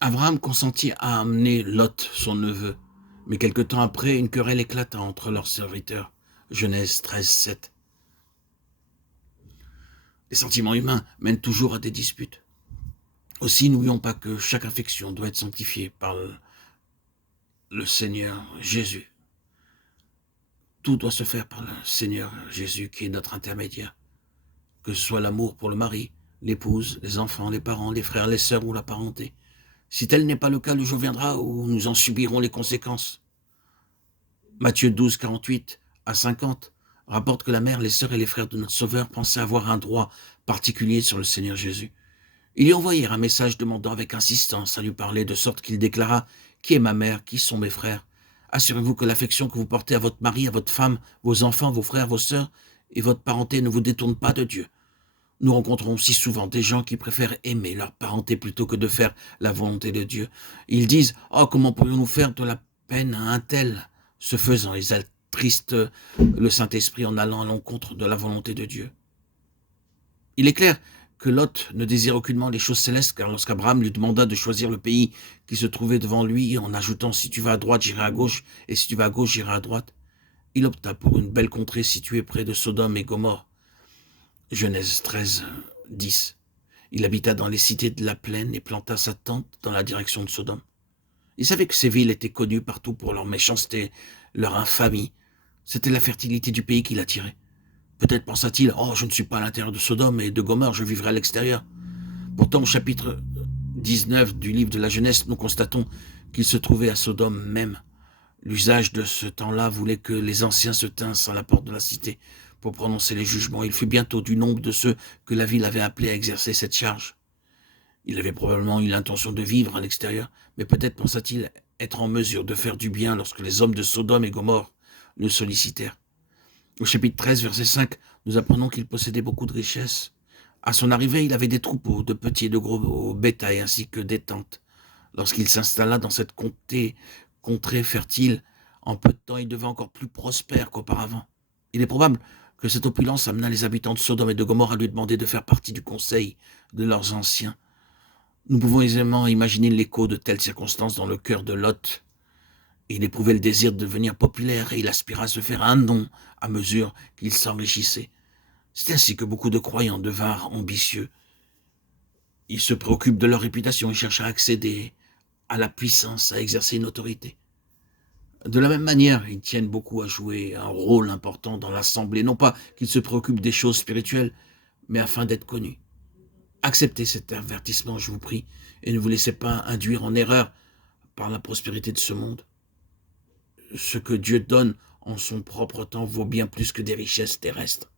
Abraham consentit à amener Lot, son neveu. Mais quelque temps après, une querelle éclata entre leurs serviteurs. Genèse 13, 7. Les sentiments humains mènent toujours à des disputes. Aussi, n'oublions pas que chaque affection doit être sanctifiée par le Seigneur Jésus. Tout doit se faire par le Seigneur Jésus qui est notre intermédiaire. Que ce soit l'amour pour le mari, l'épouse, les enfants, les parents, les frères, les sœurs ou la parenté. Si tel n'est pas le cas, le jour viendra où nous en subirons les conséquences. Matthieu 12, 48 à 50 rapporte que la mère, les sœurs et les frères de notre Sauveur pensaient avoir un droit particulier sur le Seigneur Jésus. Ils lui envoyèrent un message demandant avec insistance à lui parler, de sorte qu'il déclara « Qui est ma mère? Qui sont mes frères ?» Assurez-vous que l'affection que vous portez à votre mari, à votre femme, vos enfants, vos frères, vos sœurs et votre parenté ne vous détourne pas de Dieu. Nous rencontrons si souvent des gens qui préfèrent aimer leur parenté plutôt que de faire la volonté de Dieu. Ils disent « Oh, comment pourrions-nous faire de la peine à un tel ?» Ce faisant, ils attristent le Saint-Esprit en allant à l'encontre de la volonté de Dieu. Il est clair que Lot ne désire aucunement les choses célestes, car lorsqu'Abraham lui demanda de choisir le pays qui se trouvait devant lui, en ajoutant « Si tu vas à droite, j'irai à gauche, et si tu vas à gauche, j'irai à droite », il opta pour une belle contrée située près de Sodome et Gomorrhe. Genèse 13, 10. Il habita dans les cités de la plaine et planta sa tente dans la direction de Sodome. Il savait que ces villes étaient connues partout pour leur méchanceté, leur infamie. C'était la fertilité du pays qui l'attirait. Peut-être pensa-t-il « Oh, je ne suis pas à l'intérieur de Sodome et de Gomorrhe, je vivrai à l'extérieur. » Pourtant, au chapitre 19 du livre de la Genèse, nous constatons qu'il se trouvait à Sodome même. L'usage de ce temps-là voulait que les anciens se tinssent à la porte de la cité pour prononcer les jugements. Il fut bientôt du nombre de ceux que la ville avait appelés à exercer cette charge. Il avait probablement eu l'intention de vivre à l'extérieur, mais peut-être pensa-t-il être en mesure de faire du bien lorsque les hommes de Sodome et Gomorrhe le sollicitèrent. Au chapitre 13, verset 5, nous apprenons qu'il possédait beaucoup de richesses. À son arrivée, il avait des troupeaux de petits et de gros bétail ainsi que des tentes. Lorsqu'il s'installa dans cette contrée fertile, en peu de temps, il devint encore plus prospère qu'auparavant. Il est probable que cette opulence amena les habitants de Sodome et de Gomorrhe à lui demander de faire partie du conseil de leurs anciens. Nous pouvons aisément imaginer l'écho de telles circonstances dans le cœur de Lot. Il éprouvait le désir de devenir populaire et il aspirait à se faire un nom à mesure qu'il s'enrichissait. C'est ainsi que beaucoup de croyants devinrent ambitieux. Ils se préoccupent de leur réputation et cherchent à accéder à la puissance, à exercer une autorité. De la même manière, ils tiennent beaucoup à jouer un rôle important dans l'assemblée, non pas qu'ils se préoccupent des choses spirituelles, mais afin d'être connus. Acceptez cet avertissement, je vous prie, et ne vous laissez pas induire en erreur par la prospérité de ce monde. Ce que Dieu donne en son propre temps vaut bien plus que des richesses terrestres.